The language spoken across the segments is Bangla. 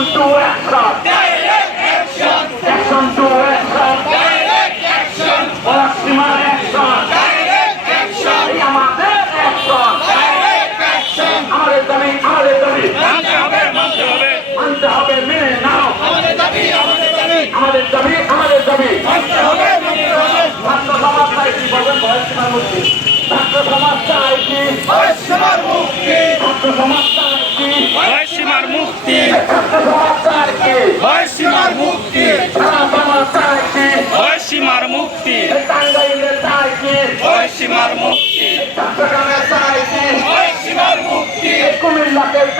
Action to action. Action to action. পশ্চিমার action. এই আমাদের action. আমাদের দাবি আমাদের দাবি মানতে হবে মানতে হবে মানতে হবে মেনে নাও আমাদের দাবি আমাদের দাবি আমাদের দাবি আমাদের দাবি মানতে হবে মানতে হবে ছাত্র সমাজ চাই কি বলবেন পশ্চিমার মুক্তি ছাত্র সমাজ চাই কি পশ্চিমার মুক্তি ছাত্র সমাজ চাই কি সীমার মুক্তি। হয় পশ্চিমার মুক্তি। হয় পশ্চিমার মুক্তি। হয় সীমার মুক্তি। হয় সীমার মুক্তি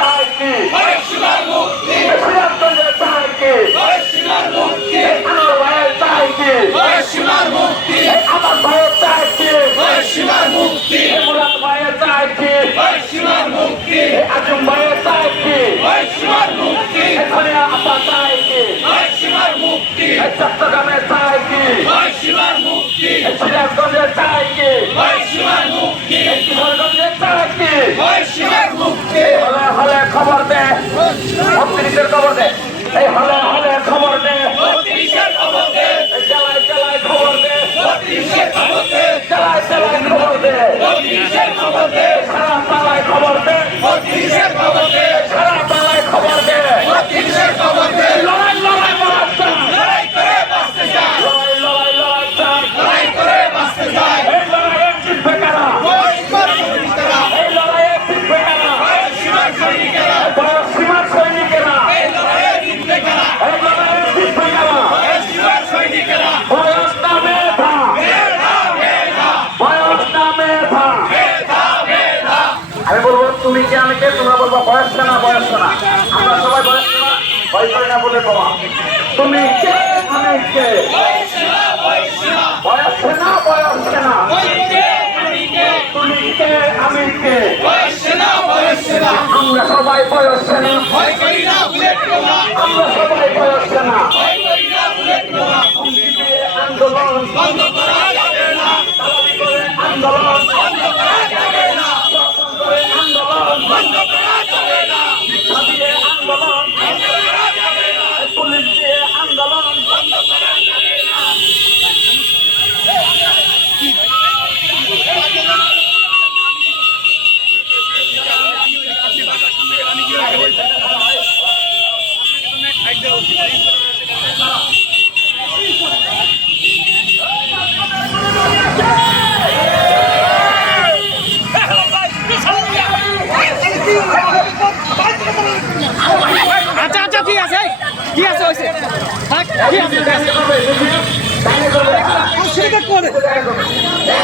চাই কি পশ্চিমার মুক্তি সিরাজগঞ্জে চাই কি পশ্চিমার মুক্তি আমার ভাইয়ের চাই কি পশ্চিমার মুক্তি আমার ভাইয়ের চাই কি পশ্চিমার মুক্তি মুরাদ ভাইয়ের চাই কি পশ্চিমার মুক্তি আজম ভাইয়ের চাই কি পশ্চিমার মুক্তি এখানে আপা চাই কি পশ্চিমার মুক্তি চট্টগ্রামে চাই কি? পশ্চিমার মুক্তি। সিরাজগঞ্জে চাই কি? পশ্চিমার মুক্তি। কিশোরগঞ্জে চাই কি? পশ্চিমার মুক্তি। হলে হলে খবর দে। খবর দে। এই হলে হলে খবর দে। বত্রিশের খবর দে। খবর দে। বত্রিশের খবর দে। জেলায় জেলায় খবর দে। বত্রিশের খবর দে সারা পালায় খবর দে বত্রিশের খবর দে সারা পালায় খবর দে বত্রিশের খবর দে লড়াই লড়াই লড়াই চাই লড়াই করে বাঁচতে চাই লড়াই লড়াই লড়াই চাই লড়াই করে বাঁচতে চাই এই লড়াইয়ে জিতবে কারা পশ্চিমার সৈনিকেরা এই লড়াইয়ে জিতবে কারা পশ্চিমার সৈনিকেরা বয়স সীমার সৈনিকেরা এই লড়াইয়ে জিতবে কারা এই লড়াইয়ে জিতবে কারা পশ্চিমার সৈনিকেরা বয়স না মেধা মেধা মেধা বয়স না মেধা মেধা মেধা আমি বলব, তুমি কে, আমি কে, তোমরা বলব বয়স না বয়স না। আমরা সবাই বয়স না, ভয় না বলে বাবা। তুমি কে, আমি কে? বয়স না বয়স না। ভয় করি না বুলেট বোমা আমরা সবাই বয়স না ভয় করি না বুলেট বোমা আন্দোলন বন্ধ করা যাবে না আন্দোলন বন্ধ করা যাবে না আন্দোলন বন্ধ করা যাবে না আন্দোলন বন্ধ করা যাবে না পুলিশ দিয়ে আন্দোলন বন্ধ করা কি আছে হয়েছে থাক, কি আছে? করে।